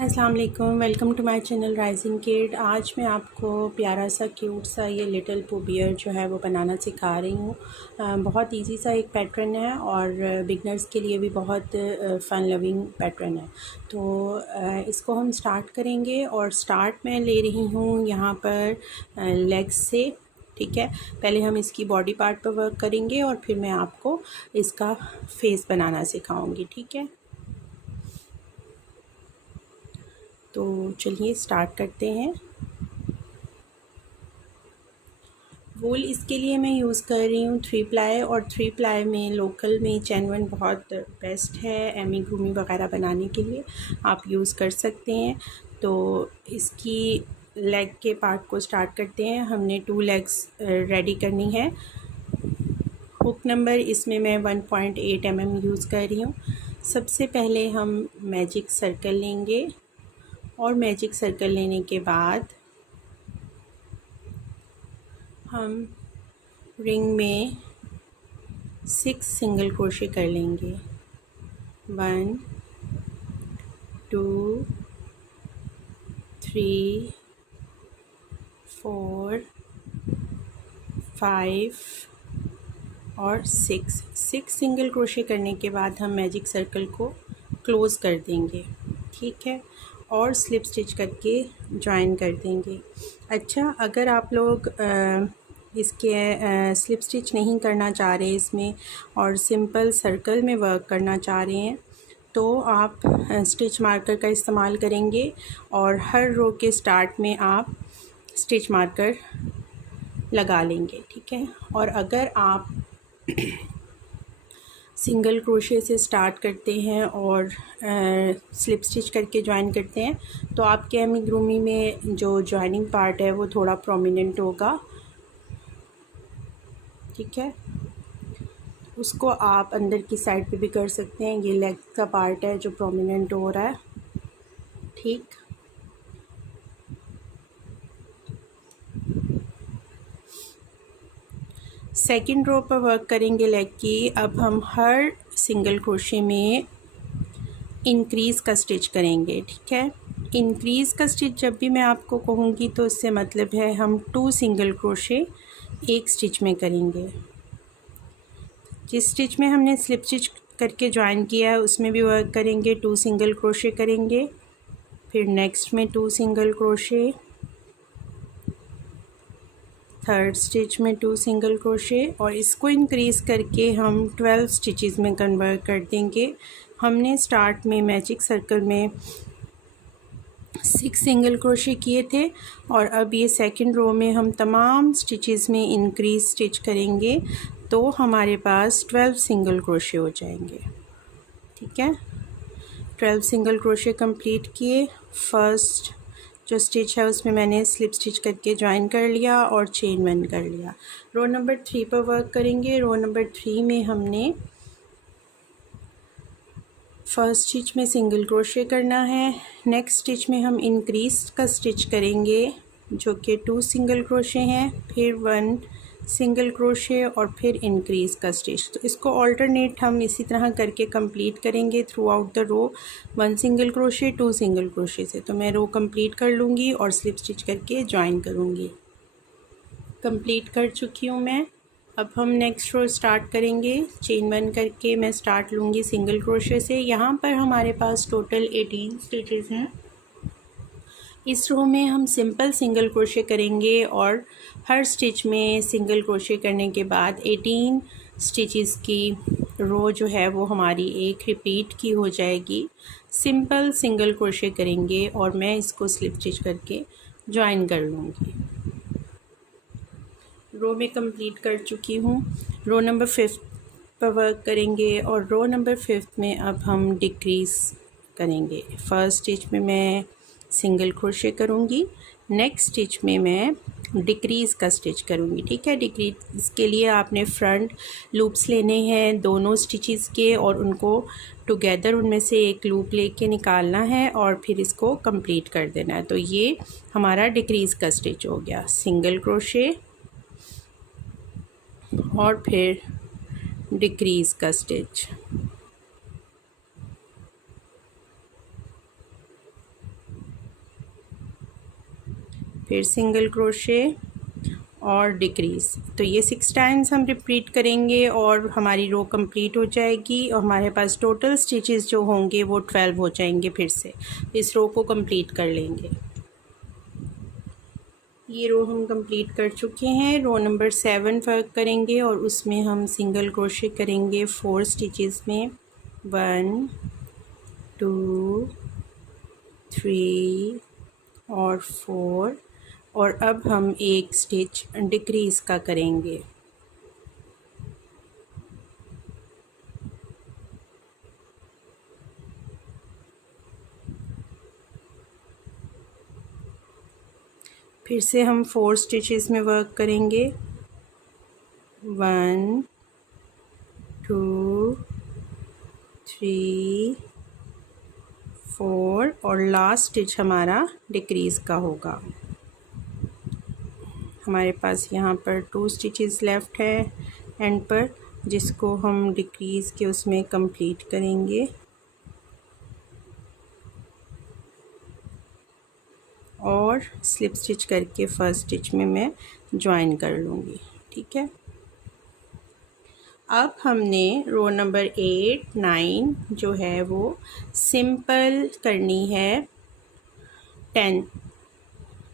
अस्सलाम वालेकुम, welcome to my channel rising kid. आज मैं आपको प्यारा सा क्यूट सा ये लिटिल पू बियर जो है वो बनाना सिखा रही हूँ। बहुत इजी सा एक पैटर्न है और बिगनर्स के लिए भी बहुत फ़न लविंग पैटर्न है। तो इसको हम स्टार्ट करेंगे और स्टार्ट मैं ले रही हूँ यहाँ पर लेग्स से। ठीक है, पहले हम इसकी बॉडी पार्ट पर वर्क करेंगे और फिर मैं आपको इसका फेस बनाना सिखाऊंगी। ठीक है, तो चलिए स्टार्ट करते हैं। वूल इसके लिए मैं यूज़ कर रही हूँ 3 प्लाई, और 3 प्लाई में लोकल में चैनवन बहुत बेस्ट है एमी ग्रूमी वगैरह बनाने के लिए, आप यूज़ कर सकते हैं। तो इसकी लेग के पार्ट को स्टार्ट करते हैं। हमने 2 लेग्स रेडी करनी है। हुक नंबर इसमें मैं 1.8 mm यूज़ कर रही हूँ। सबसे पहले हम मैजिक सर्कल लेंगे और मैजिक सर्कल लेने के बाद हम रिंग में 6 सिंगल क्रोशे कर लेंगे। 1 2 3 4 5 और 6 सिंगल क्रोशे करने के बाद हम मैजिक सर्कल को क्लोज़ कर देंगे। ठीक है, और स्लिप स्टिच करके ज्वाइन कर देंगे। अच्छा, अगर आप लोग इसके स्लिप स्टिच नहीं करना चाह रहे इसमें और सिंपल सर्कल में वर्क करना चाह रहे हैं तो आप स्टिच मार्कर का इस्तेमाल करेंगे और हर रो के स्टार्ट में आप स्टिच मार्कर लगा लेंगे। ठीक है, और अगर आप सिंगल क्रोशे से स्टार्ट करते हैं और स्लिप स्टिच करके ज्वाइन करते हैं तो आपके एमीग्रूमी में जो ज्वाइनिंग पार्ट है वो थोड़ा प्रोमिनेंट होगा। ठीक है, उसको आप अंदर की साइड पे भी कर सकते हैं। ये लेग का पार्ट है जो प्रोमिनेंट हो रहा है। ठीक, सेकंड रो पर वर्क करेंगे लेग की। अब हम हर सिंगल क्रोशे में इंक्रीज़ का स्टिच करेंगे। ठीक है, इंक्रीज़ का स्टिच जब भी मैं आपको कहूँगी तो इससे मतलब है हम 2 सिंगल क्रोशे एक स्टिच में करेंगे। जिस स्टिच में हमने स्लिप स्टिच करके ज्वाइन किया है उसमें भी वर्क करेंगे, 2 सिंगल क्रोशे करेंगे, फिर नेक्स्ट में 2 सिंगल क्रोशे, थर्ड स्टिच में 2 सिंगल क्रोशे, और इसको इंक्रीज़ करके हम 12 स्टिचेस में कन्वर्ट कर देंगे। हमने स्टार्ट में मैजिक सर्कल में 6 सिंगल क्रोशे किए थे और अब ये सेकंड रो में हम तमाम स्टिचेस में इंक्रीज स्टिच करेंगे तो हमारे पास 12 सिंगल क्रोशे हो जाएंगे। ठीक है, 12 सिंगल क्रोशे कंप्लीट किए। फर्स्ट जो स्टिच है उसमें मैंने स्लिप स्टिच करके ज्वाइन कर लिया और चेन 1 कर लिया। रो नंबर 3 पर वर्क करेंगे। रो नंबर 3 में हमने फर्स्ट स्टिच में सिंगल क्रोशे करना है। नेक्स्ट स्टिच में हम इंक्रीज का स्टिच करेंगे जो कि 2 सिंगल क्रोशे हैं, फिर 1 सिंगल क्रोशे और फिर इंक्रीज का स्टिच। तो इसको ऑल्टरनेट हम इसी तरह करके कंप्लीट करेंगे throughout the row. 1 single crochet 2 single crochet से। तो मैं रो कंप्लीट कर लूँगी और स्लिप स्टिच करके ज्वाइन करूँगी। कंप्लीट कर चुकी हूँ मैं। अब हम नेक्स्ट रो स्टार्ट करेंगे। चेन 1 करके मैं स्टार्ट लूँगी सिंगल क्रोशे से। यहाँ पर हमारे पास टोटल 18 स्टिचेस हैं। इस रो में हम सिंपल सिंगल क्रोशे करेंगे और हर स्टिच में सिंगल क्रोशे करने के बाद 18 स्टिचेस की रो जो है वो हमारी एक रिपीट की हो जाएगी। सिंपल सिंगल क्रोशे करेंगे और मैं इसको स्लिप स्टिच करके ज्वाइन कर लूँगी। रो में कंप्लीट कर चुकी हूँ। रो नंबर 5 पर वर्क करेंगे और रो नंबर 5 में अब हम डिक्रीज़ करेंगे। फर्स्ट स्टिच में मैं सिंगल क्रोशे करूँगी, नेक्स्ट स्टिच में मैं डिक्रीज़ का स्टिच करूँगी। ठीक है, डिक्रीज़ के लिए आपने फ्रंट लूप्स लेने हैं दोनों स्टिचेस के और उनको टुगेदर उनमें से एक लूप लेके निकालना है और फिर इसको कंप्लीट कर देना है। तो ये हमारा डिक्रीज़ का स्टिच हो गया। सिंगल क्रोशे और फिर डिक्रीज़ का स्टिच। फिर सिंगल क्रोशे और डिक्रीज़। तो ये 6 टाइम्स हम रिपीट करेंगे और हमारी रो कंप्लीट हो जाएगी और हमारे पास टोटल स्टिचेस जो होंगे वो 12 हो जाएंगे। फिर से इस रो को कंप्लीट कर लेंगे। ये रो हम कंप्लीट कर चुके हैं। रो नंबर 7 वर्क करेंगे और उसमें हम सिंगल क्रोशे करेंगे 4 स्टिचेस में, 1 2 3 और 4। और अब हम एक स्टिच डिक्रीज़ का करेंगे। फिर से हम 4 स्टिचेस में वर्क करेंगे, 1 2 3 4 और लास्ट स्टिच हमारा डिक्रीज़ का होगा। हमारे पास यहाँ पर 2 स्टिचेस लेफ़्ट है एंड पर, जिसको हम डिक्रीज़ के उसमें कंप्लीट करेंगे और स्लिप स्टिच करके फर्स्ट स्टिच में मैं ज्वाइन कर लूँगी। ठीक है। अब हमने रो नंबर 8 9 जो है वो सिंपल करनी है 10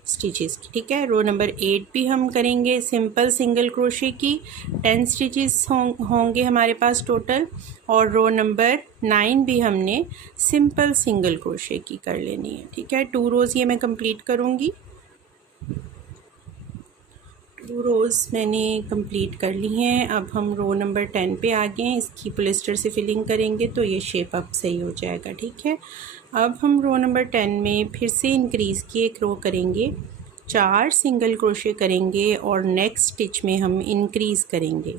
स्टिचेस की। ठीक है। रो नंबर 8 भी हम करेंगे सिंपल सिंगल क्रोशे की, 10 स्टिचेस होंगे हमारे पास टोटल। और रो नंबर 9 भी हमने सिंपल सिंगल क्रोशे की कर लेनी है। ठीक है। 2 रोज़ ये मैं कंप्लीट करूँगी। 2 रोज़ मैंने कंप्लीट कर ली हैं। अब हम रो नंबर 10 पे आ गए हैं। इसकी पॉलिस्टर से फिलिंग करेंगे तो ये शेप अप सही हो जाएगा। ठीक है। अब हम रो नंबर 10 में फिर से इंक्रीज़ की एक रो करेंगे, 4 सिंगल क्रोशे करेंगे और नेक्स्ट स्टिच में हम इंक्रीज़ करेंगे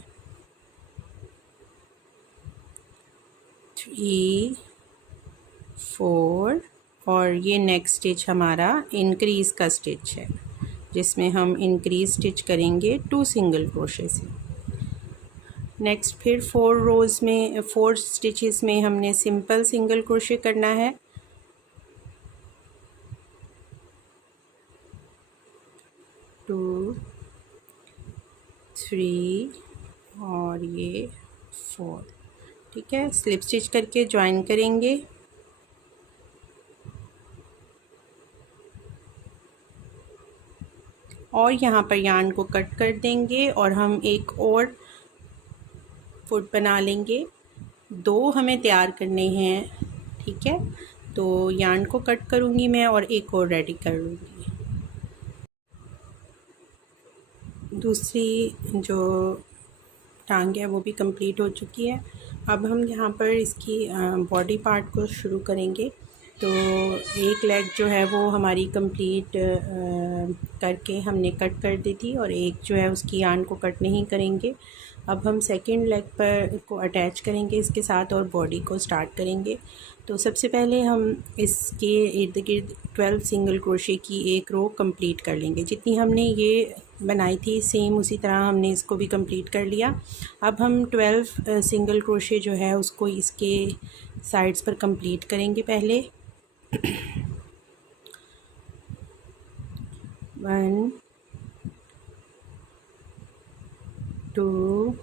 3 4 और ये नेक्स्ट स्टिच हमारा इंक्रीज़ का स्टिच है, जिसमें हम इंक्रीज़ स्टिच करेंगे 2 सिंगल क्रोशे से। नेक्स्ट फिर 4 रोज़ में 4 स्टिचेस में हमने सिंपल सिंगल क्रोशे करना है। 2 3 और ये 4। ठीक है। स्लिप स्टिच करके ज्वाइन करेंगे और यहाँ पर यार्न को कट कर देंगे और हम एक और फुट बना लेंगे। 2 हमें तैयार करने हैं। ठीक है। तो यार्न को कट करूँगी मैं और एक और रेडी कर लूँगी। दूसरी जो टांग है वो भी कंप्लीट हो चुकी है। अब हम यहाँ पर इसकी बॉडी पार्ट को शुरू करेंगे। तो एक लेग जो है वो हमारी कंप्लीट करके हमने कट कर दी थी और एक जो है उसकी यार्न को कट नहीं करेंगे। अब हम सेकंड लेग पर को अटैच करेंगे इसके साथ और बॉडी को स्टार्ट करेंगे। तो सबसे पहले हम इसके इर्द गिर्द 12 सिंगल क्रोशे की एक रो कंप्लीट कर लेंगे। जितनी हमने ये बनाई थी सेम उसी तरह हमने इसको भी कंप्लीट कर लिया। अब हम 12 सिंगल क्रोशे जो है उसको इसके साइड्स पर कंप्लीट करेंगे पहले। 1 2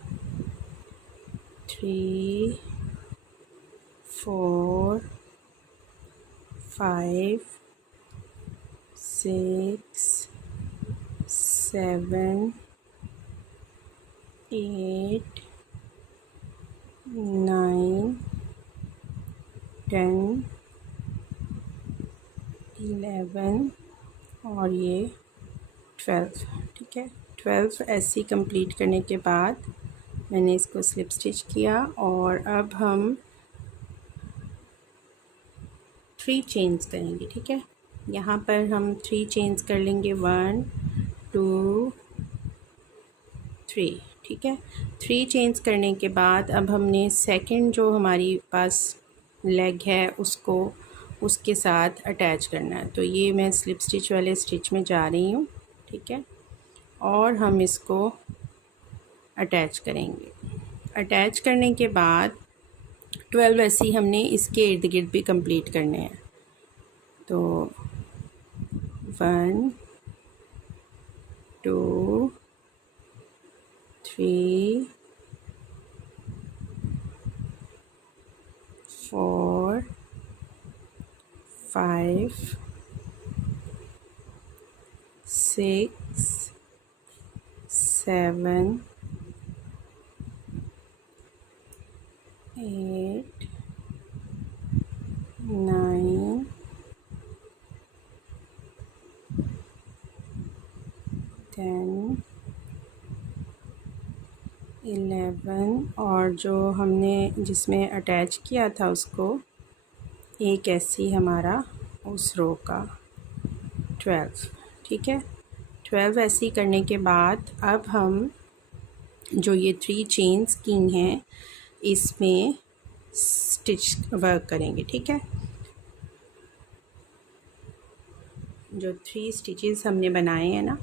3 4 5 6 7 8 9 10 11 और ये 12। ठीक है। 12 ऐसे कंप्लीट करने के बाद मैंने इसको स्लिप स्टिच किया और अब हम 3 चेन्स करेंगे। ठीक है। यहाँ पर हम 3 चेन्स कर लेंगे, 1 2 3। ठीक है। 3 चेन्स करने के बाद अब हमने सेकंड जो हमारी पास लेग है उसको उसके साथ अटैच करना है। तो ये मैं स्लिप स्टिच वाले स्टिच में जा रही हूँ। ठीक है। और हम इसको अटैच करेंगे। अटैच करने के बाद 12 ऐसे ही हमने इसके इर्द गिर्द भी कंप्लीट करने हैं। तो 1 2 3 4 5 6 7 8 9 10 11 और जो हमने जिसमें अटैच किया था उसको एक ऐसी हमारा उस रो का 12। ठीक है, 12 ऐसी करने के बाद अब हम जो ये 3 चेन्स की हैं इसमें स्टिच वर्क करेंगे। ठीक है, जो 3 स्टिचेस हमने बनाए हैं ना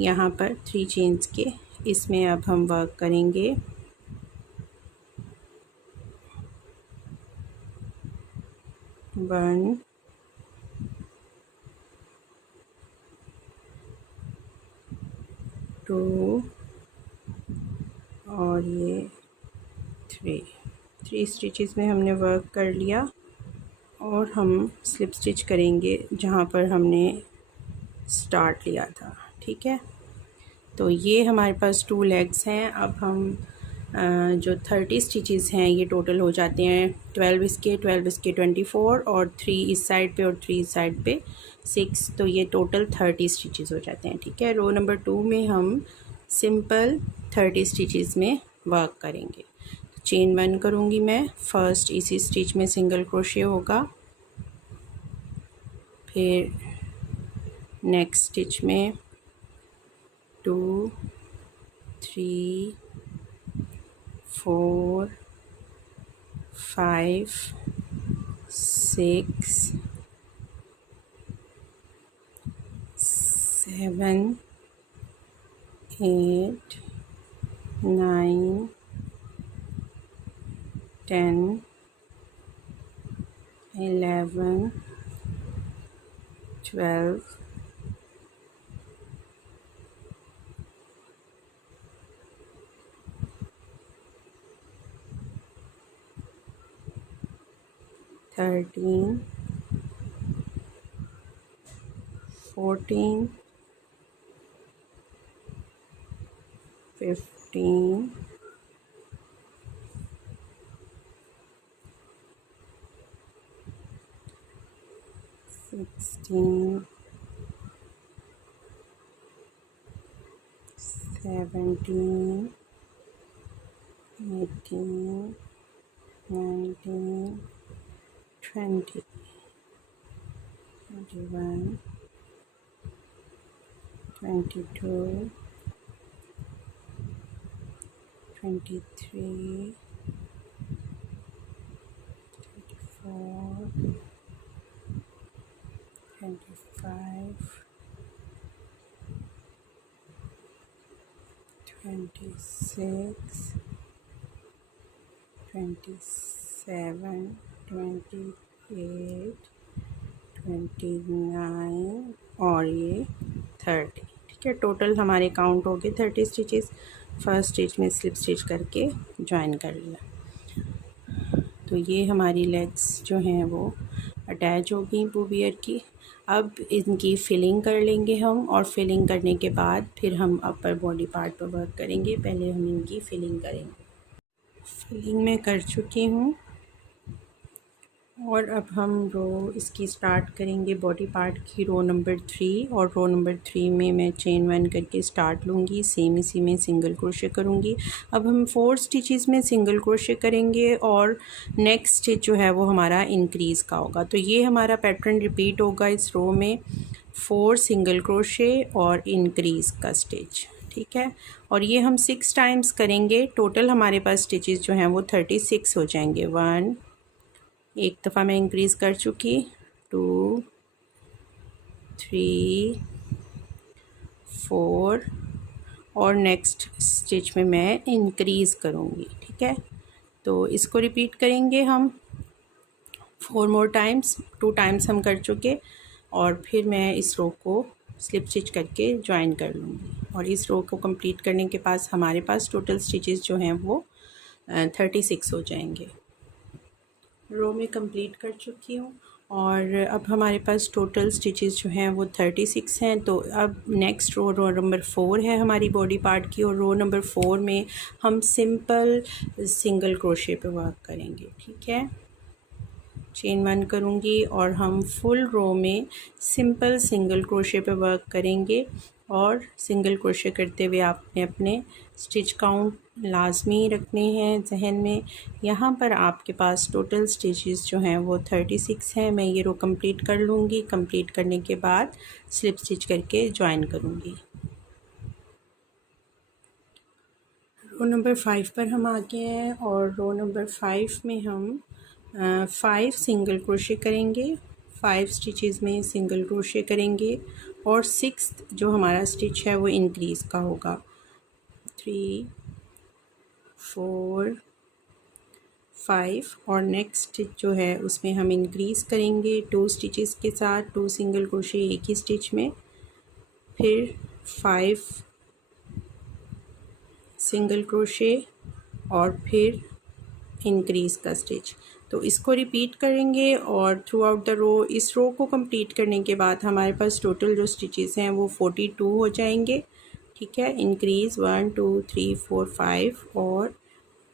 यहाँ पर 3 चेन्स के, इसमें अब हम वर्क करेंगे। वन, टू और ये 3 स्टिचेस में हमने वर्क कर लिया और हम स्लिप स्टिच करेंगे जहाँ पर हमने स्टार्ट लिया था। ठीक है, तो ये हमारे पास 2 लेग्स हैं। अब हम जो 30 स्टिचेस हैं ये टोटल हो जाते हैं 12 इसके 24 और 3 इस साइड पे और 3 इस साइड पे 6, तो ये टोटल 30 स्टिचेस हो जाते हैं। ठीक है, रो नंबर 2 में हम सिंपल 30 स्टिचेस में वर्क करेंगे। चेन 1 करूँगी मैं, फर्स्ट इसी स्टिच में सिंगल क्रोशे होगा, फिर नेक्स्ट स्टिच में 2 3 4 5 6 7 8 9 10 11 12 13 14 15 16 17 18 19 20 21 22 23 24 25 26 27 28 29 और ये 30। ठीक है, टोटल हमारे काउंट हो गए 30 स्टिचेस। फर्स्ट स्टिच में स्लिप स्टिच करके ज्वाइन कर लिया। तो ये हमारी लेग्स जो हैं वो अटैच हो गई बूबियर की। अब इनकी फिलिंग कर लेंगे हम, और फिलिंग करने के बाद फिर हम अपर बॉडी पार्ट पर वर्क करेंगे। पहले हम इनकी फिलिंग करेंगे। फिलिंग मैं कर चुकी हूँ और अब हम रो इसकी स्टार्ट करेंगे बॉडी पार्ट की, रो नंबर 3। और रो नंबर 3 में मैं चेन 1 करके स्टार्ट लूँगी, सेम इसी में सिंगल क्रोशे करूँगी। अब हम 4 स्टिचेस में सिंगल क्रोशे करेंगे और नेक्स्ट स्टिच जो है वो हमारा इंक्रीज़ का होगा। तो ये हमारा पैटर्न रिपीट होगा इस रो में, 4 सिंगल क्रोशे और इंक्रीज़ का स्टिच। ठीक है, और ये हम 6 टाइम्स करेंगे। टोटल हमारे पास स्टिचेस जो हैं वो 36 हो जाएंगे। 1, एक दफ़ा मैं इंक्रीज़ कर चुकी, 2 3 4 और नेक्स्ट स्टिच में मैं इंक्रीज़ करूँगी। ठीक है, तो इसको रिपीट करेंगे हम 4 मोर टाइम्स, 2 टाइम्स हम कर चुके, और फिर मैं इस रो को स्लिप स्टिच करके ज्वाइन कर लूँगी। और इस रो को कंप्लीट करने के पास हमारे पास टोटल स्टिचेस जो हैं वो 36 हो जाएंगे। रो में कंप्लीट कर चुकी हूँ और अब हमारे पास टोटल स्टिचेस जो हैं वो 36 हैं। तो अब नेक्स्ट रो नंबर 4 है हमारी बॉडी पार्ट की, और रो नंबर 4 में हम सिंपल सिंगल क्रोशे पे वर्क करेंगे। ठीक है, चेन 1 करूँगी और हम फुल रो में सिंपल सिंगल क्रोशे पे वर्क करेंगे। और सिंगल क्रोशे करते हुए आपने अपने स्टिच काउंट लाजमी रखने हैं जहन में। यहाँ पर आपके पास टोटल स्टिचेस जो हैं वो 36 हैं। मैं ये रो कंप्लीट कर लूँगी। कंप्लीट करने के बाद स्लिप स्टिच करके ज्वाइन करूँगी। रो नंबर 5 पर हम आ गए हैं और रो नंबर 5 में हम 5 सिंगल क्रोशे करेंगे। 5 स्टिचेस में सिंगल क्रोशे करेंगे और 6th जो हमारा स्टिच है वो इंक्रीज़ का होगा। 3 4 5 और नेक्स्ट स्टिच जो है उसमें हम इंक्रीज़ करेंगे 2 स्टिचेस के साथ, 2 सिंगल क्रोशे एक ही स्टिच में, फिर 5 सिंगल क्रोशे और फिर इंक्रीज़ का स्टिच। तो इसको रिपीट करेंगे और थ्रू आउट द रो। इस रो को कंप्लीट करने के बाद हमारे पास टोटल जो स्टिचेस हैं वो 42 हो जाएंगे। ठीक है, इंक्रीज़ 1 2 3 4 5 और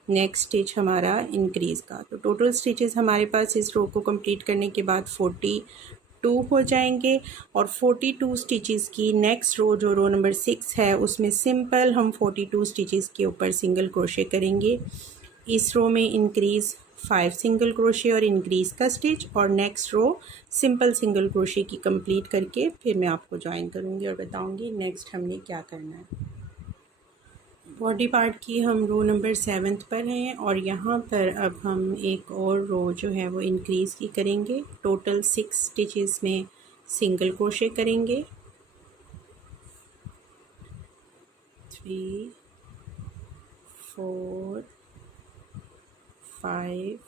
नेक्स्ट स्टिच हमारा इंक्रीज़ का। तो टोटल स्टिचेस हमारे पास इस रो को कंप्लीट करने के बाद 42 हो जाएंगे। और 42 स्टिचेस की नेक्स्ट रो जो रो नंबर 6 है उसमें सिंपल हम 42 स्टिचेस के ऊपर सिंगल क्रोशे करेंगे। इस रो में इंक्रीज़ 5 सिंगल क्रोशे और इंक्रीज़ का स्टिच, और next row simple single crochet की कंप्लीट करके फिर मैं आपको ज्वाइन करूँगी और बताऊँगी नेक्स्ट हमने क्या करना है। बॉडी पार्ट की हम रो नंबर 7 पर हैं और यहाँ पर अब हम एक और रो जो है वो इंक्रीज़ की करेंगे। टोटल 6 स्टिचेस में सिंगल क्रोशे करेंगे। 3 4 5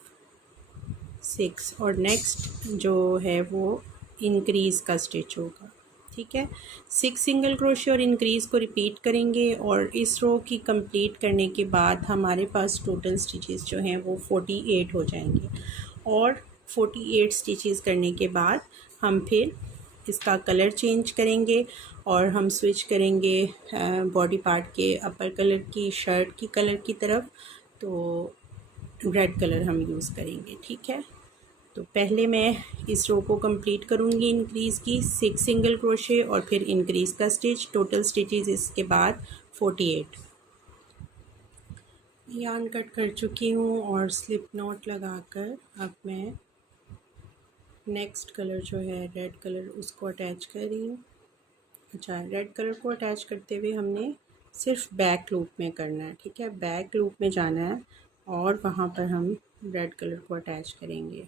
6 और नेक्स्ट जो है वो इंक्रीज़ का स्टिच होगा। ठीक है, 6 सिंगल क्रोशे और इंक्रीज़ को रिपीट करेंगे और इस रो की कंप्लीट करने के बाद हमारे पास टोटल स्टिचेस जो हैं वो 48 हो जाएंगे। और 48 स्टिचेस करने के बाद हम फिर इसका कलर चेंज करेंगे और हम स्विच करेंगे बॉडी पार्ट के अपर कलर की, शर्ट की कलर की तरफ। तो रेड कलर हम यूज़ करेंगे। ठीक है, तो पहले मैं इस रो को कंप्लीट करूँगी इंक्रीज़ की 6 सिंगल क्रोशे और फिर इंक्रीज़ का स्टिच। टोटल स्टिचेस इसके बाद 48। यार्न कट कर चुकी हूँ और स्लिप नॉट लगाकर अब मैं नेक्स्ट कलर जो है रेड कलर उसको अटैच कर रही हूँ। अच्छा, रेड कलर को अटैच करते हुए हमने सिर्फ बैक लूप में करना है। ठीक है, बैक लूप में जाना है और वहाँ पर हम रेड कलर को अटैच करेंगे।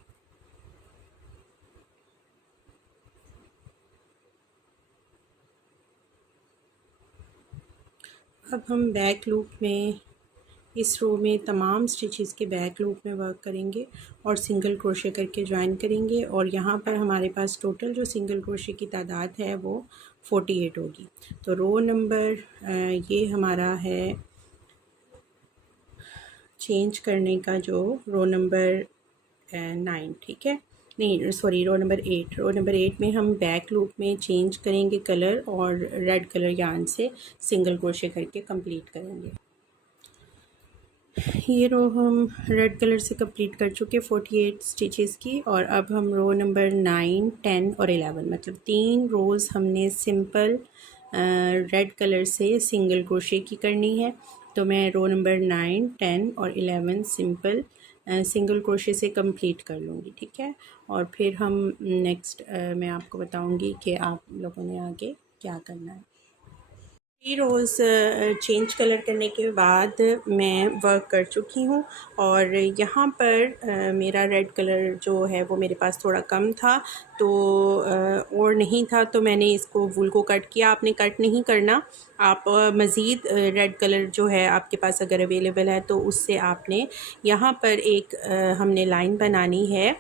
अब हम बैक लूप में इस रो में तमाम स्टिचेस के बैक लूप में वर्क करेंगे और सिंगल क्रोशे करके ज्वाइन करेंगे। और यहाँ पर हमारे पास टोटल जो सिंगल क्रोशे की तादाद है वो 48 होगी। तो रो नंबर ये हमारा है चेंज करने का, जो रो नंबर 9, ठीक है, नहीं sorry row number 8। Row number 8 में हम बैक लूप में चेंज करेंगे कलर और रेड कलर यार्न से सिंगल क्रोशे करके कंप्लीट करेंगे। ये रो हम रेड कलर से कंप्लीट कर चुके 48 स्टिचेस की। और अब हम रो नंबर 9, 10 और 11 मतलब 3 रोज़ हमने सिंपल रेड कलर से सिंगल क्रोशे की करनी है। तो मैं रो नंबर 9, 10 और 11 सिंपल सिंगल क्रोशे से कंप्लीट कर लूँगी। ठीक है, और फिर हम नेक्स्ट मैं आपको बताऊँगी कि आप लोगों ने आगे क्या करना है। 3 रोज़ चेंज कलर करने के बाद मैं वर्क कर चुकी हूँ और यहाँ पर मेरा रेड कलर जो है वो मेरे पास थोड़ा कम था, तो और नहीं था, तो मैंने इसको वूल को कट किया। आपने कट नहीं करना, आप मज़ीद रेड कलर जो है आपके पास अगर अवेलेबल है तो उससे आपने यहाँ पर एक हमने लाइन बनानी है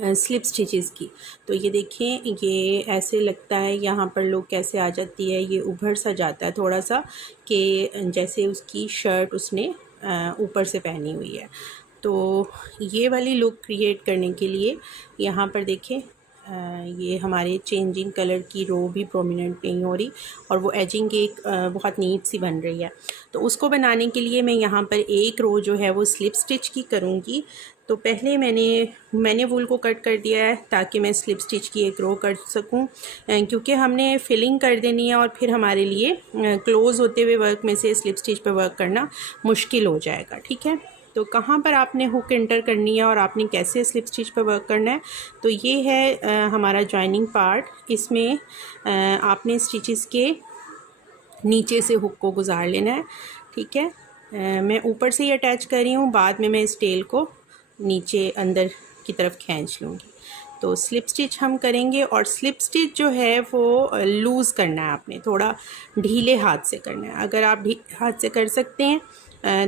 स्लिप स्टिचेस की। तो ये देखें, ये ऐसे लगता है यहाँ पर लुक कैसे आ जाती है, ये उभर सा जाता है थोड़ा सा, कि जैसे उसकी शर्ट उसने ऊपर से पहनी हुई है। तो ये वाली लुक क्रिएट करने के लिए यहाँ पर देखें, ये हमारे चेंजिंग कलर की रो भी प्रोमिनेंट नहीं हो रही और वो एजिंग एक बहुत नीट सी बन रही है। तो उसको बनाने के लिए मैं यहाँ पर एक रो जो है वो स्लिप स्टिच की करूँगी। तो पहले मैंने वूल को कट कर दिया है ताकि मैं स्लिप स्टिच की एक रो कर सकूं, क्योंकि हमने फिलिंग कर देनी है और फिर हमारे लिए क्लोज़ होते हुए वर्क में से स्लिप स्टिच पर वर्क करना मुश्किल हो जाएगा। ठीक है, तो कहाँ पर आपने हुक एंटर करनी है और आपने कैसे स्लिप स्टिच पर वर्क करना है, तो ये है हमारा जॉइनिंग पार्ट। इसमें आपने स्टिचेस के नीचे से हुक को गुजार लेना है। ठीक है, मैं ऊपर से ही अटैच कर रही हूँ, बाद में मैं इस टेल को नीचे अंदर की तरफ खींच लूँगी। तो स्लिप स्टिच हम करेंगे और स्लिप स्टिच जो है वो लूज़ करना है, आपने थोड़ा ढीले हाथ से करना है। अगर आप ढीले हाथ से कर सकते हैं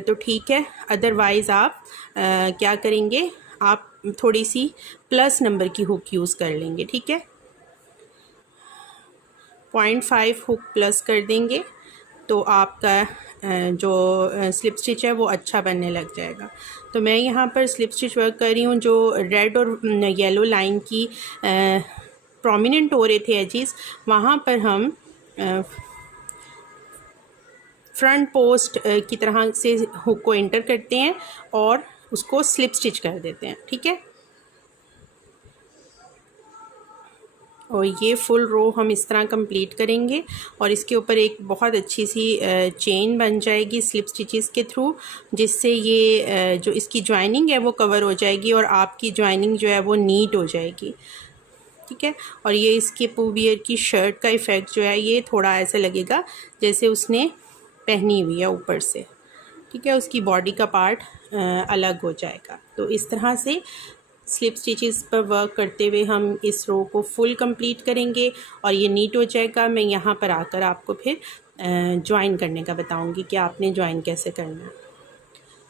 तो ठीक है, अदरवाइज़ आप क्या करेंगे, आप थोड़ी सी प्लस नंबर की हुक यूज़ कर लेंगे। ठीक है, 0.5 हुक प्लस कर देंगे तो आपका जो स्लिप स्टिच है वो अच्छा बनने लग जाएगा। तो मैं यहाँ पर स्लिप स्टिच वर्क कर रही हूँ। जो रेड और येलो लाइन की प्रोमिनेंट हो रहे थे एजेस, वहाँ पर हम फ्रंट पोस्ट की तरह से हुक को एंटर करते हैं और उसको स्लिप स्टिच कर देते हैं। ठीक है, और ये फुल रो हम इस तरह कंप्लीट करेंगे और इसके ऊपर एक बहुत अच्छी सी चेन बन जाएगी स्लिप स्टिचेस के थ्रू, जिससे ये जो इसकी जॉइनिंग है वो कवर हो जाएगी और आपकी जॉइनिंग जो है वो नीट हो जाएगी। ठीक है, और ये इसके पूबियर की शर्ट का इफ़ेक्ट जो है ये थोड़ा ऐसा लगेगा जैसे उसने पहनी हुई है ऊपर से। ठीक है, उसकी बॉडी का पार्ट अलग हो जाएगा। तो इस तरह से स्लिप स्टिचेस पर वर्क करते हुए हम इस रो को फुल कंप्लीट करेंगे और ये नीट हो जाएगा। मैं यहाँ पर आकर आपको फिर ज्वाइन करने का बताऊँगी कि आपने ज्वाइन कैसे करना है।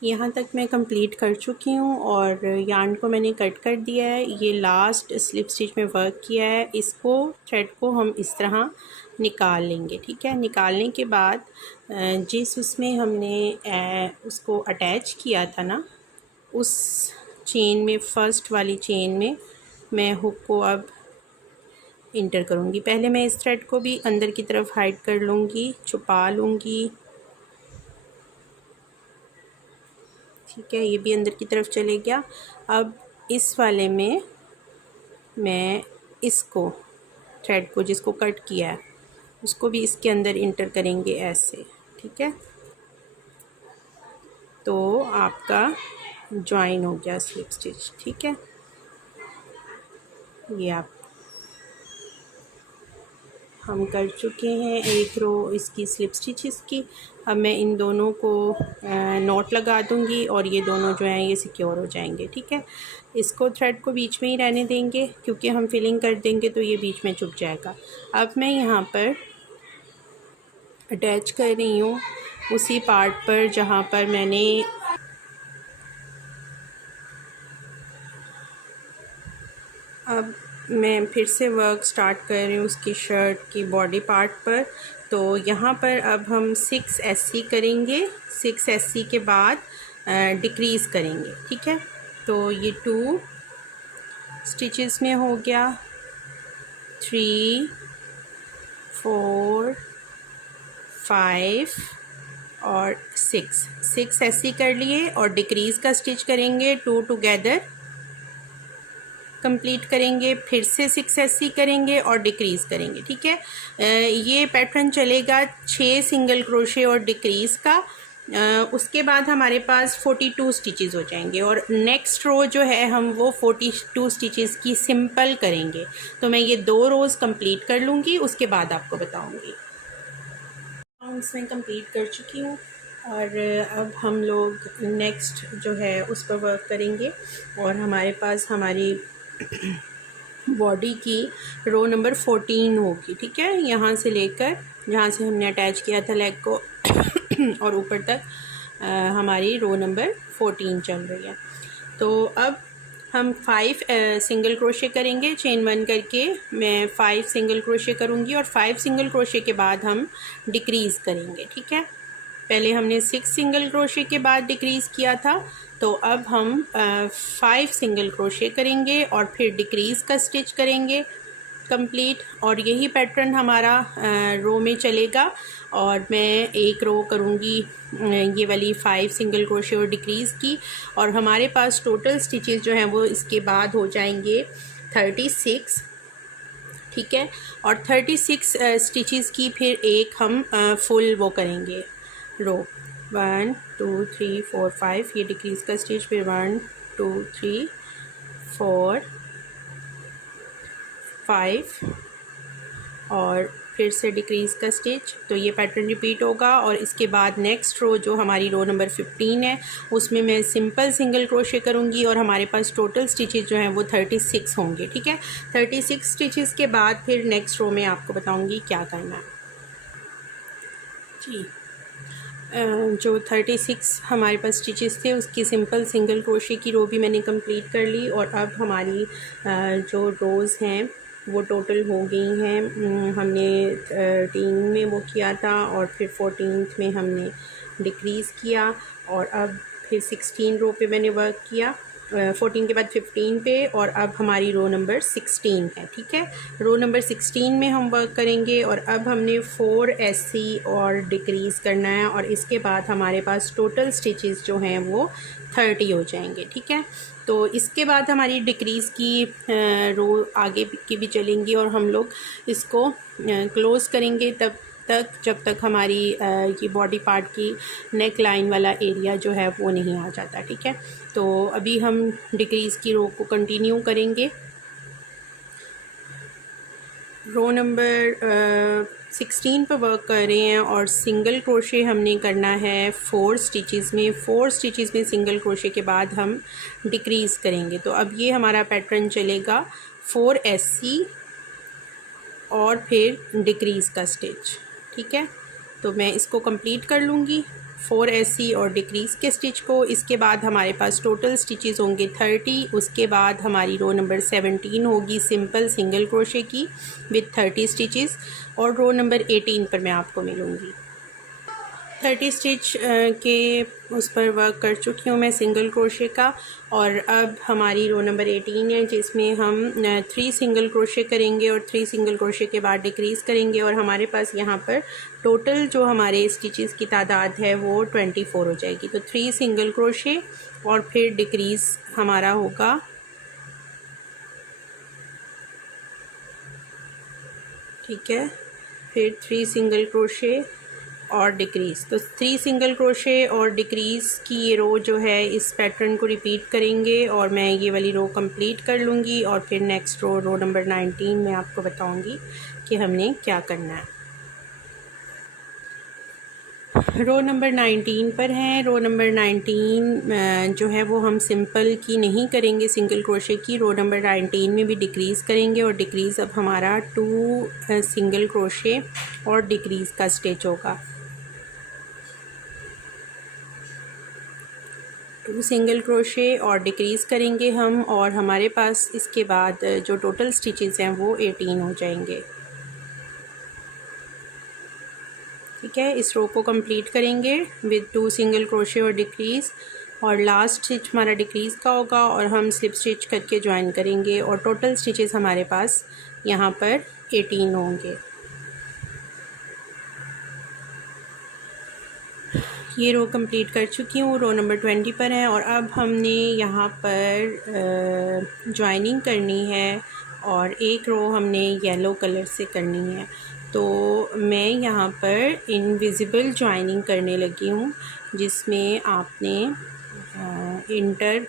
यहाँ तक मैं कंप्लीट कर चुकी हूँ और यार्न को मैंने कट कर दिया है। ये लास्ट स्लिप स्टिच में वर्क किया है, इसको थ्रेड को हम इस तरह निकाल लेंगे। ठीक है, निकालने के बाद जिस उसमें हमने उसको अटैच किया था ना, उस चेन में, फर्स्ट वाली चेन में मैं हुक को अब इंटर करूँगी। पहले मैं इस थ्रेड को भी अंदर की तरफ हाइड कर लूँगी, छुपा लूँगी। ठीक है, ये भी अंदर की तरफ चले गया। अब इस वाले में मैं इसको थ्रेड को जिसको कट किया है उसको भी इसके अंदर इंटर करेंगे ऐसे। ठीक है, तो आपका ज्वाइन हो गया स्लिप स्टिच। ठीक है, ये आप हम कर चुके हैं एक रो इसकी स्लिप स्टिचेस की। अब मैं इन दोनों को नॉट लगा दूंगी और ये दोनों जो हैं ये सिक्योर हो जाएंगे। ठीक है, इसको थ्रेड को बीच में ही रहने देंगे क्योंकि हम फिलिंग कर देंगे तो ये बीच में चुप जाएगा। अब मैं यहाँ पर अटैच कर रही हूँ उसी पार्ट पर जहाँ पर मैंने अब मैं फिर से वर्क स्टार्ट कर रही हूँ उसकी शर्ट की बॉडी पार्ट पर। तो यहाँ पर अब हम 6 SC करेंगे, 6 SC के बाद डिक्रीज़ करेंगे। ठीक है, तो ये 2 स्टिचेस में हो गया, 3 4 5 और 6 SC कर लिए और डिक्रीज़ का स्टिच करेंगे, 2 टुगेदर कंप्लीट करेंगे, फिर से 6 SC करेंगे और डिक्रीज़ करेंगे। ठीक है, ये पैटर्न चलेगा 6 सिंगल क्रोशे और डिक्रीज़ का। उसके बाद हमारे पास 42 स्टिचेस हो जाएंगे और नेक्स्ट रो जो है हम वो 42 स्टिचेस की सिंपल करेंगे। तो मैं ये 2 रोज़ कंप्लीट कर लूँगी, उसके बाद आपको बताऊँगी। राउंड्स में कंप्लीट कर चुकी हूँ और अब हम लोग नेक्स्ट जो है उस पर वर्क करेंगे और हमारे पास हमारी बॉडी की रो नंबर 14 होगी। ठीक है, यहाँ से लेकर जहाँ से हमने अटैच किया था लेग को और ऊपर तक हमारी रो नंबर 14 चल रही है। तो अब हम 5 सिंगल क्रोशे करेंगे। चेन 1 करके मैं 5 सिंगल क्रोशे करूँगी और 5 सिंगल क्रोशे के बाद हम डिक्रीज़ करेंगे। ठीक है, पहले हमने 6 सिंगल क्रोशे के बाद डिक्रीज़ किया था, तो अब हम 5 सिंगल क्रोशे करेंगे और फिर डिक्रीज़ का स्टिच करेंगे कंप्लीट। और यही पैटर्न हमारा रो में चलेगा। और मैं एक रो करूँगी ये वाली 5 सिंगल क्रोशे और डिक्रीज़ की, और हमारे पास टोटल स्टिचेस जो हैं वो इसके बाद हो जाएंगे 36। ठीक है, और 36 स्टिचेस की फिर एक हम फुल वो करेंगे रो। 1 2 3 4 5 ये डिक्रीज़ का स्टिच, फिर 1 2 3 4 5 और फिर से डिक्रीज़ का स्टिच। तो ये पैटर्न रिपीट होगा। और इसके बाद नेक्स्ट रो जो हमारी रो नंबर 15 है उसमें मैं सिंपल सिंगल क्रोशे करूँगी और हमारे पास टोटल स्टिचेस जो हैं वो 36 होंगे। ठीक है, 36 स्टिचेस के बाद फिर नेक्स्ट रो में आपको बताऊँगी क्या करना है जी। जो 36 हमारे पास स्टिचेस थे उसकी सिंपल सिंगल क्रोशे की रो भी मैंने कंप्लीट कर ली। और अब हमारी जो रोज़ हैं वो टोटल हो गई हैं। हमने 13 में वो किया था और फिर 14th में हमने डिक्रीज़ किया, और अब फिर 16 रो पे मैंने वर्क किया, 14 के बाद 15 पे, और अब हमारी रो नंबर 16 है। ठीक है, रो नंबर 16 में हम वर्क करेंगे और अब हमने 4 SC और डिक्रीज़ करना है, और इसके बाद हमारे पास टोटल स्टिचेस जो हैं वो 30 हो जाएंगे। ठीक है, तो इसके बाद हमारी डिक्रीज़ की रो आगे की भी चलेंगी और हम लोग इसको क्लोज़ करेंगे तब तक जब तक हमारी ये बॉडी पार्ट की नेक लाइन वाला एरिया जो है वो नहीं आ जाता। ठीक है, तो अभी हम डिक्रीज़ की रो को कंटिन्यू करेंगे। रो नंबर 16 पर वर्क कर रहे हैं और सिंगल क्रोशे हमने करना है 4 स्टिचेस में। 4 स्टिचेस में सिंगल क्रोशे के बाद हम डिक्रीज़ करेंगे। तो अब ये हमारा पैटर्न चलेगा 4 SC और फिर डिक्रीज़ का स्टिच। ठीक है, तो मैं इसको कंप्लीट कर लूँगी 4 SC और डिक्रीज़ के स्टिच को। इसके बाद हमारे पास टोटल स्टिचेस होंगे 30। उसके बाद हमारी रो नंबर 17 होगी सिंपल सिंगल क्रोशे की विथ 30 स्टिचेस, और रो नंबर 18 पर मैं आपको मिलूँगी। 30 स्टिच के उस पर वर्क कर चुकी हूँ मैं सिंगल क्रोशे का। और अब हमारी रो नंबर 18 है जिसमें हम 3 सिंगल क्रोशे करेंगे और 3 सिंगल क्रोशे के बाद डिक्रीज़ करेंगे, और हमारे पास यहाँ पर टोटल जो हमारे स्टिचेस की तादाद है वो 24 हो जाएगी। तो 3 सिंगल क्रोशे और फिर डिक्रीज़ हमारा होगा ठीक है, फिर 3 सिंगल क्रोशे और डिक्रीज़। तो 3 सिंगल क्रोशे और डिक्रीज़ की ये रो जो है इस पैटर्न को रिपीट करेंगे और मैं ये वाली रो कंप्लीट कर लूँगी, और फिर नेक्स्ट रो नंबर 19 में आपको बताऊँगी कि हमने क्या करना है। रो नंबर 19 पर हैं। रो नंबर 19 जो है वो हम सिंपल की नहीं करेंगे सिंगल क्रोशे की। रो नंबर 19 में भी डिक्रीज़ करेंगे, और डिक्रीज़ अब हमारा 2 सिंगल क्रोशे और डिक्रीज़ का स्टिच होगा। 2 सिंगल क्रोशे और डिक्रीज़ करेंगे हम, और हमारे पास इसके बाद जो टोटल स्टिचेस हैं वो 18 हो जाएंगे। ठीक है, इस रो को कंप्लीट करेंगे विद 2 सिंगल क्रोशे और डिक्रीज़, और लास्ट स्टिच हमारा डिक्रीज़ का होगा और हम स्लिप स्टिच करके ज्वाइन करेंगे, और टोटल स्टिचेस हमारे पास यहाँ पर 18 होंगे। ये रो कंप्लीट कर चुकी हूँ, रो नंबर 20 पर है, और अब हमने यहाँ पर ज्वाइनिंग करनी है और एक रो हमने येलो कलर से करनी है। तो मैं यहाँ पर इनविजिबल ज्वाइनिंग करने लगी हूँ, जिसमें आपने इंटर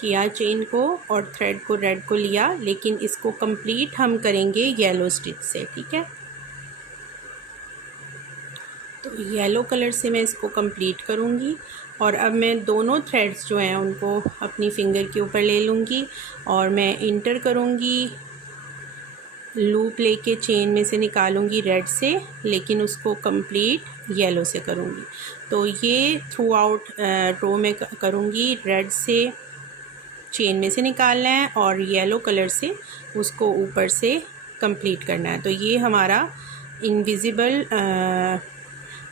किया चेन को और थ्रेड को रेड को लिया, लेकिन इसको कंप्लीट हम करेंगे येलो स्टिच से। ठीक है, तो येलो कलर से मैं इसको कंप्लीट करूँगी, और अब मैं दोनों थ्रेड्स जो हैं उनको अपनी फिंगर के ऊपर ले लूँगी और मैं इंटर करूँगी, लूप लेके चेन में से निकालूंगी रेड से, लेकिन उसको कंप्लीट येलो से करूँगी। तो ये थ्रू आउट रो में करूँगी रेड से चेन में से निकालना है और येलो कलर से उसको ऊपर से कंप्लीट करना है। तो ये हमारा इनविजिबल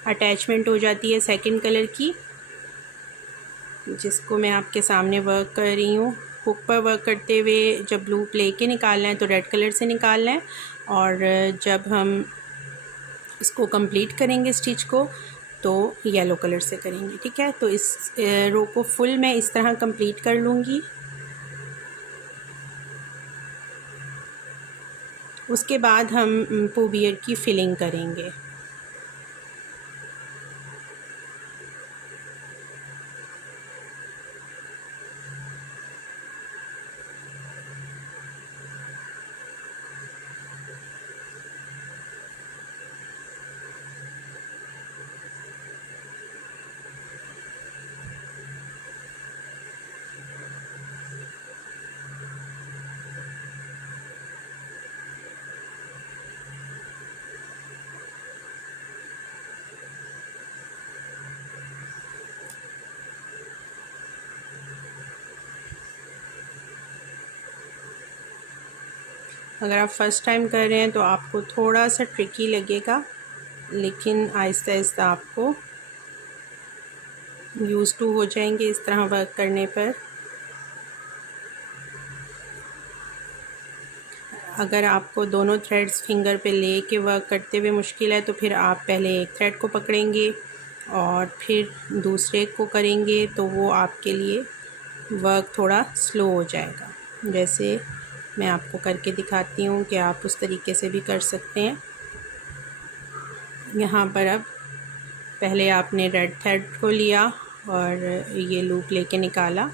अटैचमेंट हो जाती है सेकंड कलर की, जिसको मैं आपके सामने वर्क कर रही हूँ। हुक पर वर्क करते हुए जब लूप लेके निकालना है तो रेड कलर से निकालना है, और जब हम इसको कंप्लीट करेंगे स्टिच को तो येलो कलर से करेंगे। ठीक है, तो इस रो को फुल मैं इस तरह कंप्लीट कर लूँगी। उसके बाद हम पू बियर की फिलिंग करेंगे। अगर आप फर्स्ट टाइम कर रहे हैं तो आपको थोड़ा सा ट्रिकी लगेगा, लेकिन आहिस्ता आहिस्ता आपको यूज़ टू हो जाएंगे इस तरह वर्क करने पर। अगर आपको दोनों थ्रेड्स फिंगर पे ले के वर्क करते हुए मुश्किल है तो फिर आप पहले एक थ्रेड को पकड़ेंगे और फिर दूसरे को करेंगे, तो वो आपके लिए वर्क थोड़ा स्लो हो जाएगा। जैसे मैं आपको करके दिखाती हूँ कि आप उस तरीके से भी कर सकते हैं। यहाँ पर अब पहले आपने रेड थ्रेड को लिया और ये लूप लेके निकाला,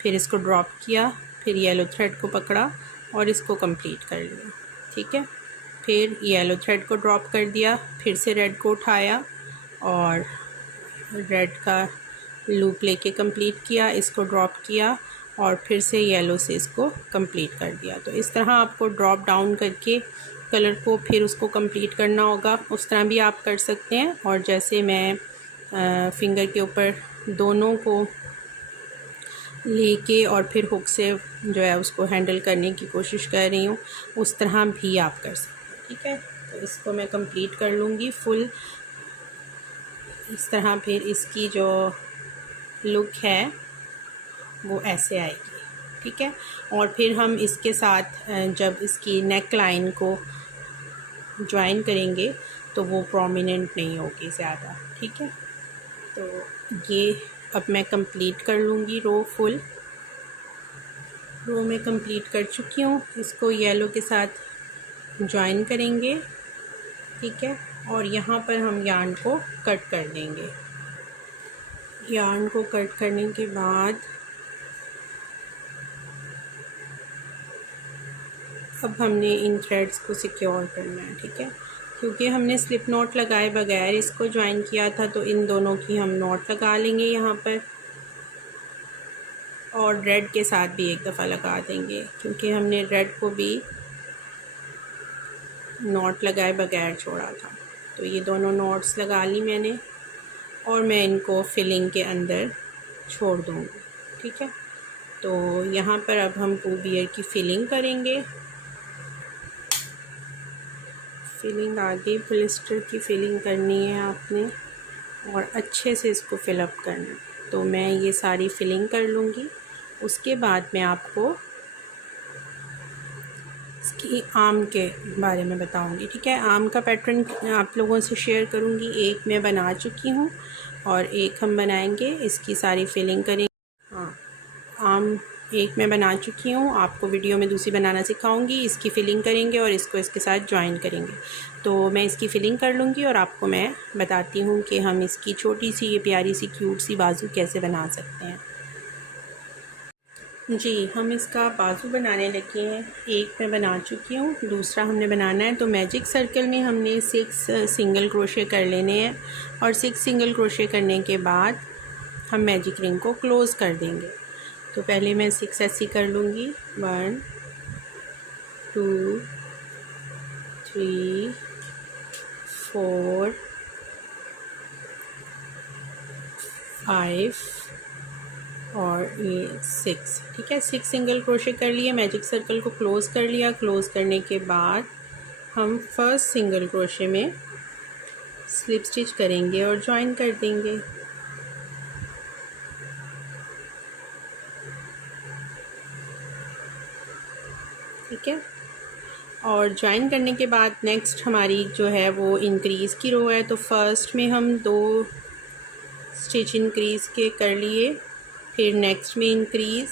फिर इसको ड्रॉप किया, फिर येलो थ्रेड को पकड़ा और इसको कंप्लीट कर लिया। ठीक है, फिर येलो थ्रेड को ड्रॉप कर दिया, फिर से रेड को उठाया और रेड का लूप लेके कंप्लीट किया, इसको ड्रॉप किया और फिर से येलो से इसको कंप्लीट कर दिया। तो इस तरह आपको ड्रॉप डाउन करके कलर को फिर उसको कंप्लीट करना होगा। उस तरह भी आप कर सकते हैं, और जैसे मैं फिंगर के ऊपर दोनों को लेके और फिर हुक से जो है उसको हैंडल करने की कोशिश कर रही हूँ, उस तरह भी आप कर सकते हैं। ठीक है, तो इसको मैं कंप्लीट कर लूँगी फुल इस तरह। फिर इसकी जो लुक है वो ऐसे आएगी। ठीक है, और फिर हम इसके साथ जब इसकी नेक लाइन को ज्वाइन करेंगे तो वो प्रोमिनेंट नहीं होगी ज़्यादा। ठीक है, तो ये अब मैं कंप्लीट कर लूँगी रो फुल। रो मैं कंप्लीट कर चुकी हूँ। इसको येलो के साथ ज्वाइन करेंगे। ठीक है, और यहाँ पर हम यार्न को कट कर देंगे। यार्न को कट करने के बाद अब हमने इन थ्रेड्स को सिक्योर करना है। ठीक है, क्योंकि हमने स्लिप नॉट लगाए बगैर इसको ज्वाइन किया था, तो इन दोनों की हम नॉट लगा लेंगे यहाँ पर, और रेड के साथ भी एक दफ़ा लगा देंगे, क्योंकि हमने रेड को भी नॉट लगाए बगैर छोड़ा था। तो ये दोनों नॉट्स लगा ली मैंने, और मैं इनको फिलिंग के अंदर छोड़ दूँगी। ठीक है, तो यहाँ पर अब हम पू बियर की फिलिंग करेंगे। फिलिंग आगे पॉलिस्टर की फिलिंग करनी है आपने, और अच्छे से इसको फिलअप करना है। तो मैं ये सारी फिलिंग कर लूँगी। उसके बाद मैं आपको इसकी आर्म के बारे में बताऊँगी। ठीक है, आर्म का पैटर्न आप लोगों से शेयर करूँगी। एक मैं बना चुकी हूँ और एक हम बनाएंगे। इसकी सारी फिलिंग करेंगे। हाँ, आर्म एक मैं बना चुकी हूँ, आपको वीडियो में दूसरी बनाना सिखाऊंगी। इसकी फिलिंग करेंगे और इसको इसके साथ ज्वाइन करेंगे। तो मैं इसकी फिलिंग कर लूँगी और आपको मैं बताती हूँ कि हम इसकी छोटी सी ये प्यारी सी क्यूट सी बाजू कैसे बना सकते हैं। जी, हम इसका बाजू बनाने लगे हैं। एक मैं बना चुकी हूँ, दूसरा हमने बनाना है। तो मैजिक सर्कल में हमने 6 सिंगल क्रोशे कर लेने हैं, और 6 सिंगल क्रोशे करने के बाद हम मैजिक रिंग को क्लोज़ कर देंगे। तो पहले मैं 6 ऐसी कर लूँगी। 1 2 3 4 5 और ये 6, ठीक है। 6 सिंगल क्रोशे कर लिए, मैजिक सर्कल को क्लोज़ कर लिया। क्लोज़ करने के बाद हम फर्स्ट सिंगल क्रोशे में स्लिप स्टिच करेंगे और ज्वाइन कर देंगे। ठीक है, और ज्वाइन करने के बाद नेक्स्ट हमारी जो है वो इंक्रीज़ की रो है, तो फर्स्ट में हम 2 स्टिच इंक्रीज़ के कर लिए, फिर नेक्स्ट में इंक्रीज़,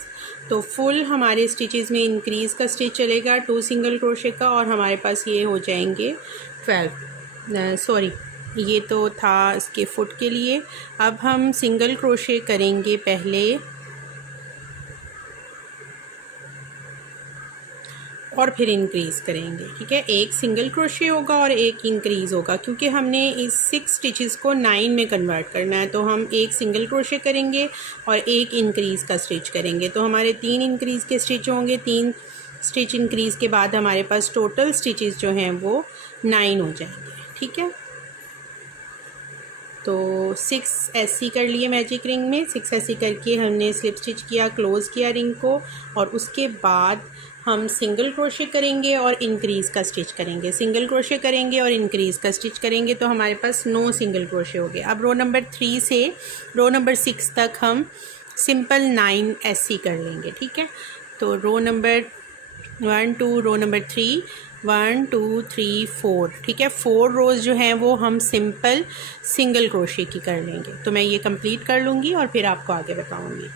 तो फुल हमारे स्टिचेस में इंक्रीज़ का स्टिच चलेगा 2 सिंगल क्रोशे का, और हमारे पास ये हो जाएंगे 12। सॉरी, ये तो था इसके फुट के लिए। अब हम सिंगल क्रोशे करेंगे पहले और फिर इंक्रीज़ करेंगे। ठीक है, एक सिंगल क्रोशे होगा और एक इंक्रीज़ होगा, क्योंकि हमने इस 6 स्टिचेस को 9 में कन्वर्ट करना है। तो हम एक सिंगल क्रोशे करेंगे और एक इंक्रीज़ का स्टिच करेंगे, तो हमारे 3 इंक्रीज़ के स्टिच होंगे। 3 स्टिच इंक्रीज़ के बाद हमारे पास टोटल स्टिचेस जो हैं वो 9 हो जाएंगे। ठीक है, तो 6 ऐसी कर लिए मैजिक रिंग में। 6 ऐसी करके हमने स्लिप स्टिच किया, क्लोज़ किया रिंग को, और उसके बाद हम सिंगल क्रोशे करेंगे और इंक्रीज़ का स्टिच करेंगे। सिंगल क्रोशे करेंगे और इंक्रीज़ का स्टिच करेंगे, तो हमारे पास 9 सिंगल क्रोशे हो गए। अब रो नंबर 3 से रो नंबर 6 तक हम सिंपल 9 ऐसी कर लेंगे। ठीक है, तो रो नंबर 1 2, रो नंबर 3 1 2 3 4। ठीक है, 4 रोज़ जो हैं वो हम सिंपल सिंगल क्रोशे की कर लेंगे। तो मैं ये कंप्लीट कर लूँगी और फिर आपको आगे बताऊँगी।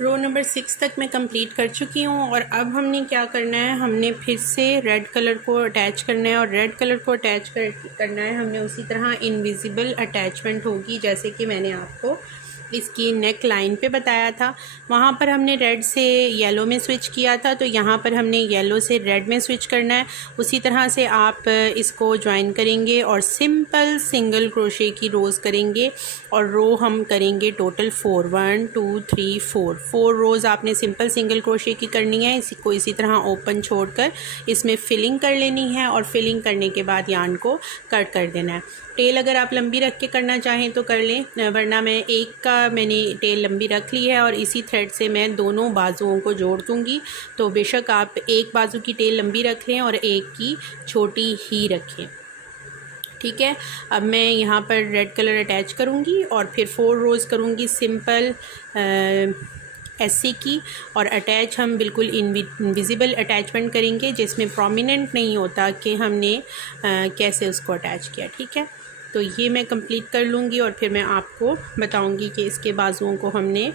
रो नंबर 6 तक मैं कंप्लीट कर चुकी हूँ, और अब हमने क्या करना है, हमने फिर से रेड कलर को अटैच करना है, और रेड कलर को अटैच करना है हमने उसी तरह इनविजिबल अटैचमेंट होगी, जैसे कि मैंने आपको इसकी नेक लाइन पे बताया था। वहाँ पर हमने रेड से येलो में स्विच किया था, तो यहाँ पर हमने येलो से रेड में स्विच करना है। उसी तरह से आप इसको ज्वाइन करेंगे और सिंपल सिंगल क्रोशे की रोज़ करेंगे, और रो हम करेंगे टोटल 4 1 2 3 4 रोज़ आपने सिंपल सिंगल क्रोशे की करनी है। इसी को इसी तरह ओपन छोड़कर इसमें फिलिंग कर लेनी है, और फिलिंग करने के बाद यार्न को कट कर देना है। टेल अगर आप लंबी रख के करना चाहें तो कर लें, वरना मैंने टेल लंबी रख ली है, और इसी थ्रेड से मैं दोनों बाजुओं को जोड़ दूँगी। तो बेशक आप एक बाजू की टेल लंबी रख लें और एक की छोटी ही रखें। ठीक है, अब मैं यहाँ पर रेड कलर अटैच करूँगी और फिर 4 रोज़ करूँगी सिंपल ऐसे की, और अटैच हम बिल्कुल इनविजिबल अटैचमेंट करेंगे, जिसमें प्रोमिनेंट नहीं होता कि हमने कैसे उसको अटैच किया। ठीक है, तो ये मैं कंप्लीट कर लूँगी और फिर मैं आपको बताऊँगी कि इसके बाजुओं को हमने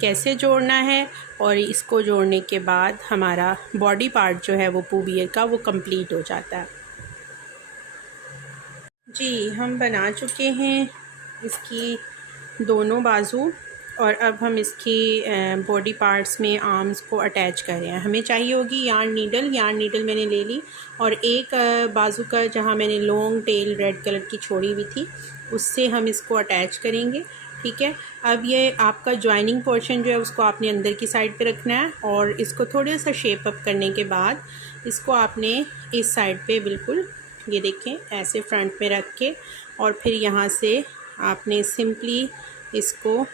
कैसे जोड़ना है, और इसको जोड़ने के बाद हमारा बॉडी पार्ट जो है वो पूबियर का वो कंप्लीट हो जाता है। जी, हम बना चुके हैं इसकी दोनों बाजू, और अब हम इसकी बॉडी पार्ट्स में आर्म्स को अटैच कर रहे हैं। हमें चाहिए होगी यार्न नीडल मैंने ले ली, और एक बाजू का जहाँ मैंने लॉन्ग टेल रेड कलर की छोड़ी हुई थी उससे हम इसको अटैच करेंगे। ठीक है, अब ये आपका ज्वाइनिंग पोर्शन जो है उसको आपने अंदर की साइड पे रखना है, और इसको थोड़ा सा शेप अप करने के बाद इसको आपने इस साइड पे बिल्कुल ये देखें ऐसे फ्रंट में रख के, और फिर यहाँ से आपने सिंपली इसको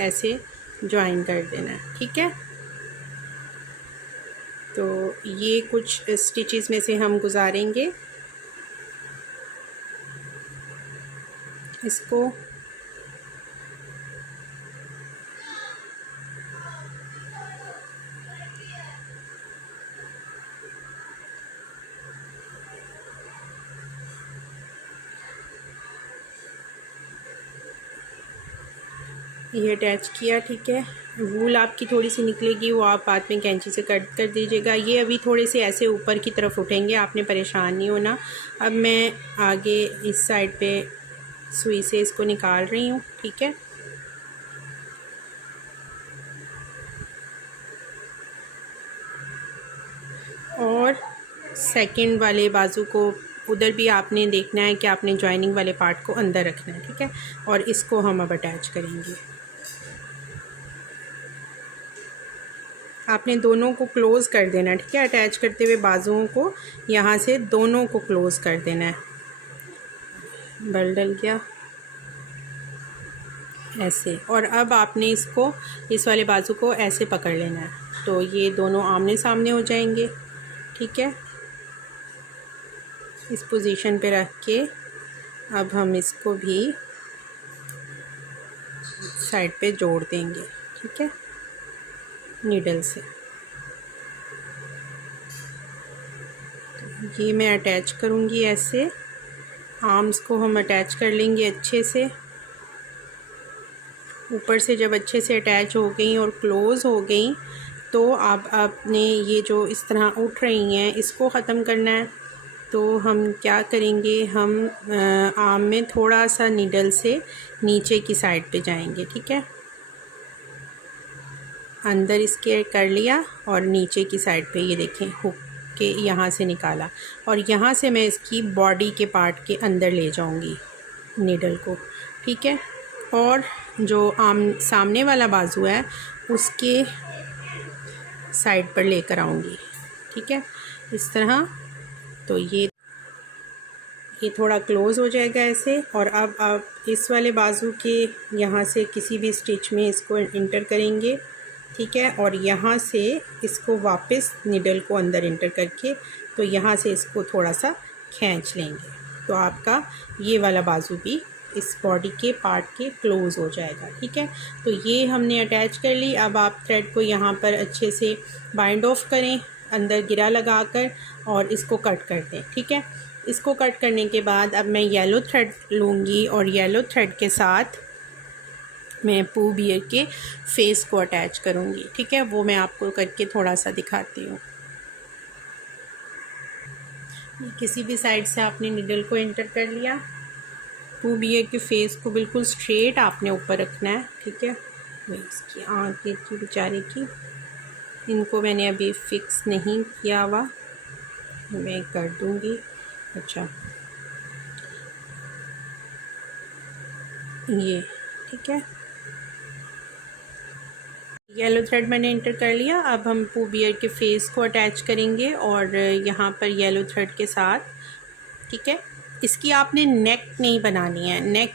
ऐसे ज्वाइन कर देना है। ठीक है, तो ये कुछ स्टिचेस में से हम गुजारेंगे इसको। ये अटैच किया। ठीक है, वूल आपकी थोड़ी सी निकलेगी, वो आप बाद में कैंची से कट कर दीजिएगा। ये अभी थोड़े से ऐसे ऊपर की तरफ उठेंगे, आपने परेशान नहीं होना। अब मैं आगे इस साइड पे सुई से इसको निकाल रही हूँ। ठीक है, और सेकंड वाले बाजू को उधर भी आपने देखना है कि आपने ज्वाइनिंग वाले पार्ट को अंदर रखना है। ठीक है, और इसको हम अब अटैच करेंगे। आपने दोनों को क्लोज़ कर देना है। ठीक है, अटैच करते हुए बाजुओं को यहाँ से दोनों को क्लोज़ कर देना है। बल डल गया, ऐसे। और अब आपने इसको, इस वाले बाजू को ऐसे पकड़ लेना है, तो ये दोनों आमने सामने हो जाएंगे। ठीक है, इस पोजीशन पे रख के अब हम इसको भी साइड पे जोड़ देंगे। ठीक है, नीडल से। ये मैं अटैच करूँगी ऐसे, आर्म्स को हम अटैच कर लेंगे अच्छे से। ऊपर से जब अच्छे से अटैच हो गई और क्लोज़ हो गई, तो आप आपने ये जो इस तरह उठ रही हैं इसको ख़त्म करना है। तो हम क्या करेंगे, हम आर्म में थोड़ा सा नीडल से नीचे की साइड पे जाएंगे। ठीक है, अंदर इसके कर लिया और नीचे की साइड पे ये देखें हुक के यहाँ से निकाला, और यहाँ से मैं इसकी बॉडी के पार्ट के अंदर ले जाऊँगी नीडल को। ठीक है, और जो सामने वाला बाजू है उसके साइड पर लेकर आऊँगी। ठीक है, इस तरह। तो ये थोड़ा क्लोज़ हो जाएगा ऐसे। और अब आप इस वाले बाजू के यहाँ से किसी भी स्टिच में इसको इंटर करेंगे। ठीक है, और यहाँ से इसको वापस निडल को अंदर इंटर करके, तो यहाँ से इसको थोड़ा सा खींच लेंगे, तो आपका ये वाला बाजू भी इस बॉडी के पार्ट के क्लोज़ हो जाएगा। ठीक है, तो ये हमने अटैच कर ली। अब आप थ्रेड को यहाँ पर अच्छे से बाइंड ऑफ करें, अंदर गिरा लगाकर, और इसको कट कर दें। ठीक है, इसको कट करने के बाद अब मैं येलो थ्रेड लूँगी और येलो थ्रेड के साथ मैं पू बियर के फेस को अटैच करूँगी। ठीक है, वो मैं आपको करके थोड़ा सा दिखाती हूँ। किसी भी साइड से आपने निडल को एंटर कर लिया। पू बियर के फेस को बिल्कुल स्ट्रेट आपने ऊपर रखना है। ठीक है, मैं इसकी आँख देखी बेचारे की, इनको मैंने अभी फिक्स नहीं किया हुआ, मैं कर दूँगी। अच्छा, ये ठीक है, येलो थ्रेड मैंने इंटर कर लिया। अब हम पू बियर के फेस को अटैच करेंगे और यहाँ पर येलो थ्रेड के साथ। ठीक है, इसकी आपने नेक नहीं बनानी है। नेक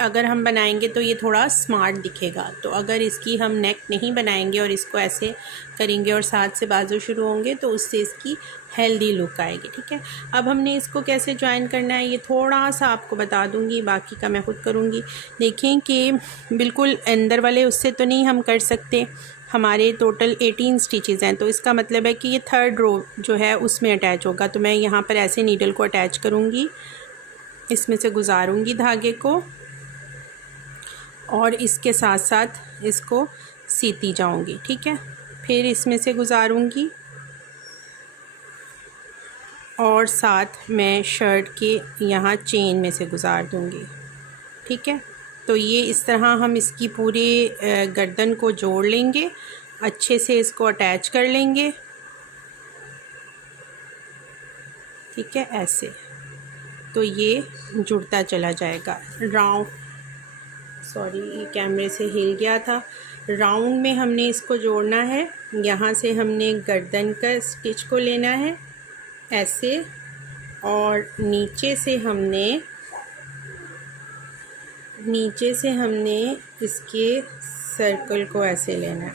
अगर हम बनाएंगे तो ये थोड़ा स्मार्ट दिखेगा, तो अगर इसकी हम नेक नहीं बनाएंगे और इसको ऐसे करेंगे और साथ से बाजू शुरू होंगे, तो उससे इसकी हेल्दी लुक आएगी। ठीक है, अब हमने इसको कैसे ज्वाइन करना है ये थोड़ा सा आपको बता दूंगी, बाकी का मैं खुद करूँगी। देखें कि बिल्कुल अंदर वाले उससे तो नहीं हम कर सकते, हमारे टोटल 18 स्टिचेस हैं, तो इसका मतलब है कि ये थर्ड रो जो है उसमें अटैच होगा। तो मैं यहाँ पर ऐसे नीडल को अटैच करूँगी, इसमें से गुजारूँगी धागे को, और इसके साथ साथ इसको सीती जाऊँगी। ठीक है, फिर इसमें से गुजारूँगी और साथ मैं शर्ट के यहाँ चेन में से गुजार दूँगी। ठीक है, तो ये इस तरह हम इसकी पूरी गर्दन को जोड़ लेंगे, अच्छे से इसको अटैच कर लेंगे। ठीक है, ऐसे, तो ये जुड़ता चला जाएगा। सॉरी, कैमरे से हिल गया था। राउंड में हमने इसको जोड़ना है। यहाँ से हमने गर्दन का स्टिच को लेना है ऐसे, और नीचे से हमने इसके सर्कल को ऐसे लेना है।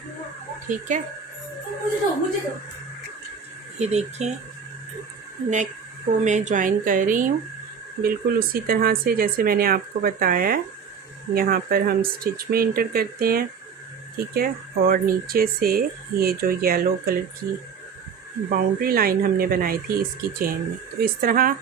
ठीक है, ये देखें, नेक को मैं ज्वाइन कर रही हूँ बिल्कुल उसी तरह से जैसे मैंने आपको बताया है। यहाँ पर हम स्टिच में इंटर करते हैं। ठीक है, और नीचे से ये जो येलो कलर की बाउंड्री लाइन हमने बनाई थी इसकी चेन में, तो इस तरह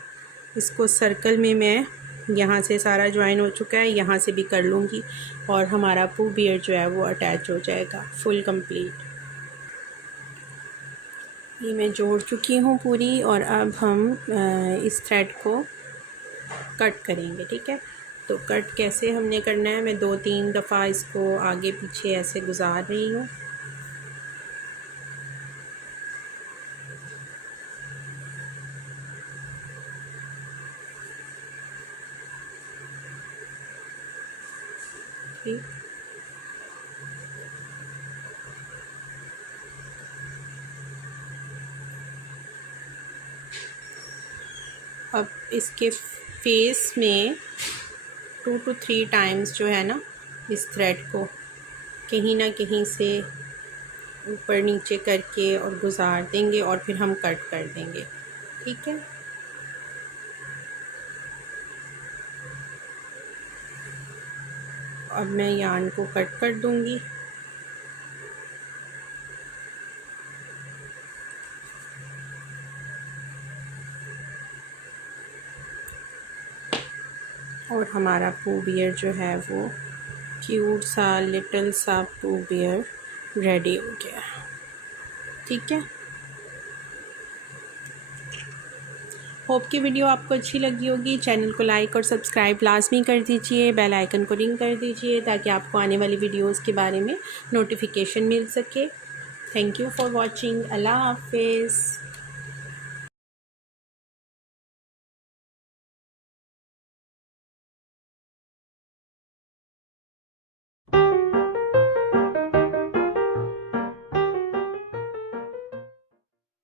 इसको सर्कल में मैं यहाँ से सारा ज्वाइन हो चुका है, यहाँ से भी कर लूँगी और हमारा पू बियर जो है वो अटैच हो जाएगा फुल कंप्लीट। ये मैं जोड़ चुकी हूँ पूरी, और अब हम इस थ्रेड को कट करेंगे। ठीक है, तो कट कैसे हमने करना है, मैं 2-3 दफ़ा इसको आगे पीछे ऐसे गुजार रही हूँ। ठीक, अब इसके फेस में 2 to 3 टाइम्स जो है ना इस थ्रेड को कहीं ना कहीं से ऊपर नीचे करके और गुजार देंगे और फिर हम कट कर देंगे। ठीक है, अब मैं यार्न को कट कर दूंगी। और हमारा पू बियर जो है वो क्यूट सा लिटिल सा पू बियर रेडी हो गया। ठीक है, होप की वीडियो आपको अच्छी लगी होगी। चैनल को लाइक और सब्सक्राइब लाजमी कर दीजिए, बेल आइकन को रिंग कर दीजिए ताकि आपको आने वाली वीडियोस के बारे में नोटिफिकेशन मिल सके। Thank you for watching. अल्लाह हाफिज़।